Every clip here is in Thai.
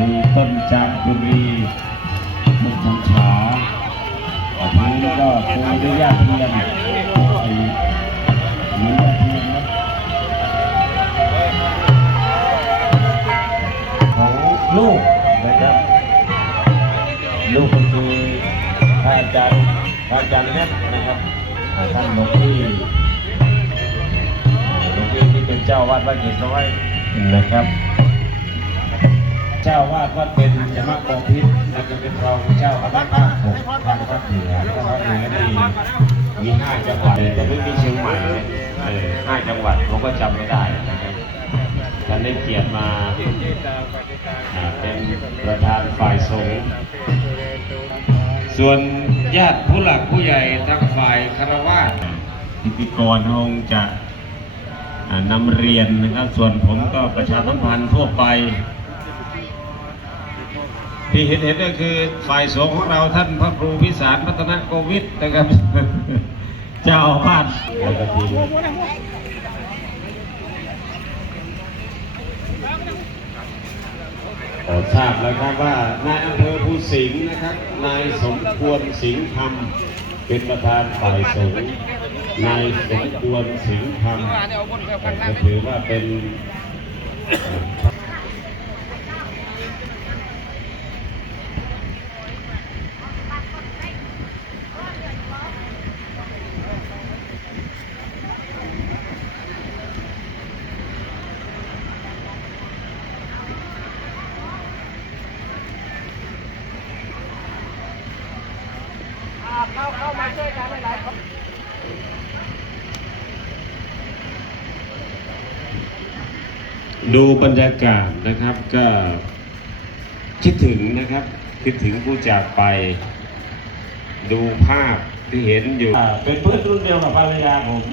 มีต้นจามจุรีต้นชังฉาอันนี้ก็ปูด้วยหญ้าเทียมไอ้มีหญ้าเทียมนะของลูกนะครับลูกก็คือพระอาจารย์พระอาจารย์เน็ตนะครับท่านหลวงพี่หลวงพี่ที่เป็นเจ้าวาดวัดเกศน้อยนะครับ เจ้าวาดวัดเป็นยมะปองพิษและจะเป็นรองเจ้าอาวาสภาคหกทางภาคเหนือเพราะภาคเหนือนี่มีห้าจังหวัดแต่ไม่มีเชียงใหม่เออห้าจังหวัดผมก็จำไม่ได้นะครับท่านได้เกียรติมาเป็นประธานฝ่ายสงฆ์ส่วนญาติผู้หลักผู้ใหญ่ทางฝ่ายคารวะพิธีกรคงจะนำเรียนนะครับ ส่วนผมก็ประชาสัมพันธ์ทั่วไป ที่เห็นเห็นก็คือฝ่ายสงฆ์ของเราท่านพระครูพิสารพัฒนโกวิทนะครับ เจ้าอาวาสแล้วก็ทีมขอทราบแล้วครับว่านายอำเภอภูสิงห์นะครับ นายสมควรสิงห์ธรรมเป็นประธานฝ่ายสงฆ์นายสมควรสิงห์ธรรมก็ถือว่าเป็น เข้าเข้ามาช่วยกันหลายๆคนดูบรรยากาศนะครับก็คิดถึงนะครับ คิดถึงผู้จากไป ดูภาพที่เห็นอยู่เป็นเพื่อนรุ่นเดียวกับภรรยาผม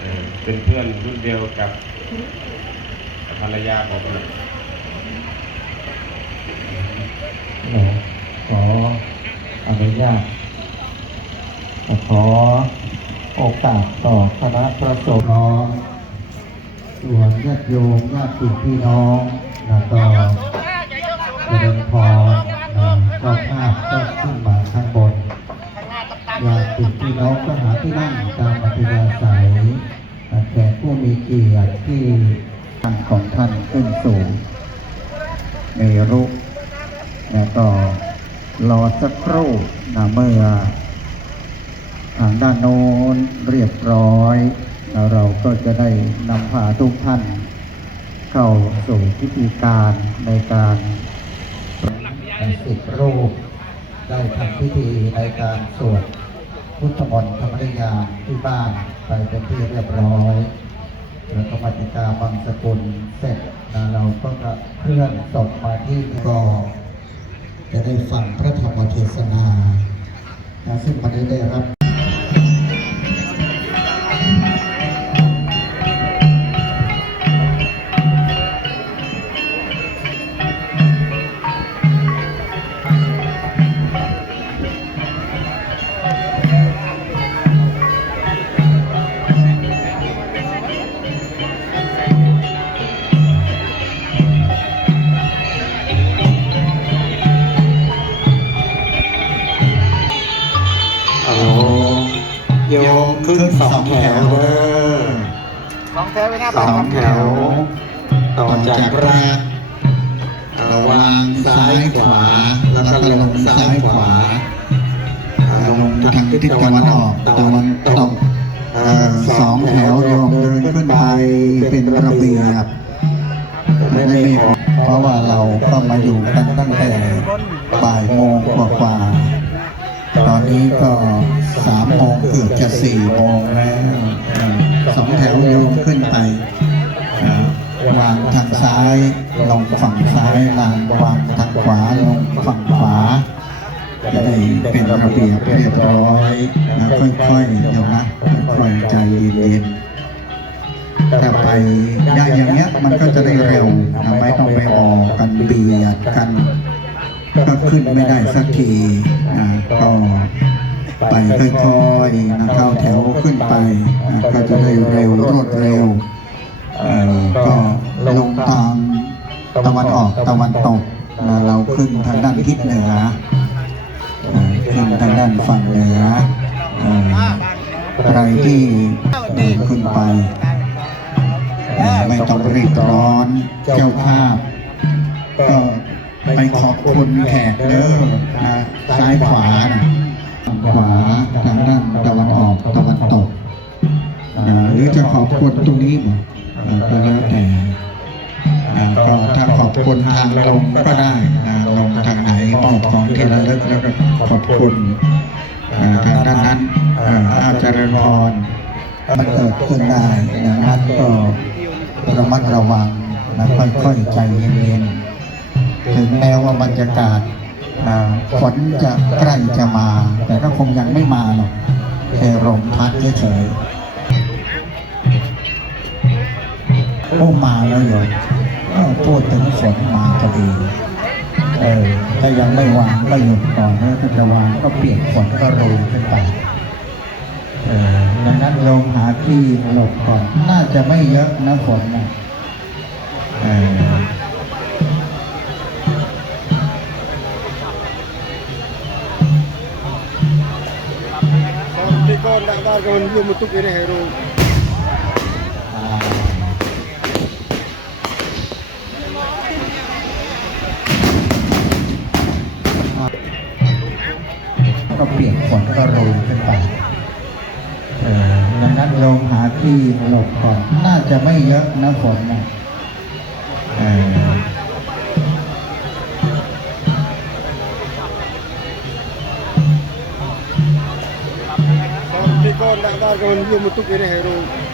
เอ่อเป็นเพื่อนรุ่นเดียวกับภรรยาผมนะขอ อนุญาตขอโอกาสต่อคณะประสบน้องส่วนญาติโยมญาติพี่น้องแล้วก็เจริญพรนะเจ้าภาพก็ขึ้นมาข้างบนญาติพี่น้องก็หาที่นั่งตามอัธยาศัยแขกผู้มีเกียรติที่ท่านของท่านขึ้นสูงเมรุแล้วก็ รอสักครู่นะเมื่อทางด้านโน้นเรียบร้อยแล้วเราก็จะได้นำพาทุกท่าน เข้าสู่พิธีการในการสิบรูปได้ทำพิธีในการสวดพุทธมนต์ธรรมนิยามที่บ้านไปเป็นที่เรียบร้อยแล้วก็มาติกาบางสกุลเสร็จนะเราก็จะเคลื่อนศพมาที่ก็ จะได้ฟังพระธรรมเทศนาซึ่งวันนี้ได้รับ ขึ้นสองแถวเด้อสองแถวไปหน้าสปากองครับแถว ต่อจากแรกเอ่อวางซ้ายขวา แล้วก็ลงซ้ายขวาเอ่อลงทางทิศตะวันออกตะวันตกเอ่อสองแถวโยมเดินขึ้นไปเป็นระเบียบ ไม่ได้ไม่เพราะว่าเราก็มาอยู่กันตั้งแต่บ่ายโมงกว่าๆตอนนี้ก็ สามโมงเกือบจะสี่โมงแล้วสองแถวโยมขึ้นไปวางทางซ้ายลงฝั่งซ้ายลางวางทางขวาลงฝั่งขวาจะได้เป็นระเบียบเรียบร้อยนะค่อยๆเดี๋ยวนะค่อยใจเย็นๆถ้าไปยากอย่างเงี้ยมันก็จะได้เร็วนะไม่ต้องไปออกกันเบียดกันก็ขึ้นไม่ได้สักทีนะก็ ไปค่อยๆนะเข้าแถวขึ้นไปนะก็จะได้เร็วรวดเร็วก็ลงตามตะวันออกตะวันตกเราขึ้นทางด้านทิศเหนือขึ้นทางด้านฝั่งเหนืออ่าใครที่เดินขึ้นไป ไม่ต้องรีบร้อนเจ้าภาพก็ไปขอบคุณแขกเด้อนะซ้ายขวานะ ขวาทางด้านตะวันออกตะวันตกหรือจะขอบคุณตรงนี้บ่อ่าก็แล้วแต่ก็ถ้าขอบคุณทางลงก็ได้ลงทางไหนมอบของที่ระลึกแล้วก็ขอบคุณทางด้านนั้นอาจารย์พรมันเกิดขึ้นได้ดังนั้นก็ระมัดระวังนะค่อยๆใจเย็นๆถึงแม้ว่าบรรยากาศ ฝนจะใกล้จะมา แต่ก็คงยังไม่มาหรอกแค่ลมพัดเฉยๆโอ้มาแล้วหรออ้าวพูดถึงฝนมาพอดี เออถ้ายังไม่วางไม่หยุดก่อนแล้วจะวางก็เปียกฝนก็โรยขึ้นไปเออดังนั้นลงหาที่หลบก่อน น่าจะไม่เยอะนะฝนนะเออ Di ko nak dar kawan dia mutuk ini hero. ก็เปียกฝนก็โรยขึ้นไปดังนั้นลงหาที่หลบก่อน น่าจะไม่เยอะนะฝนนะ เออ Di ko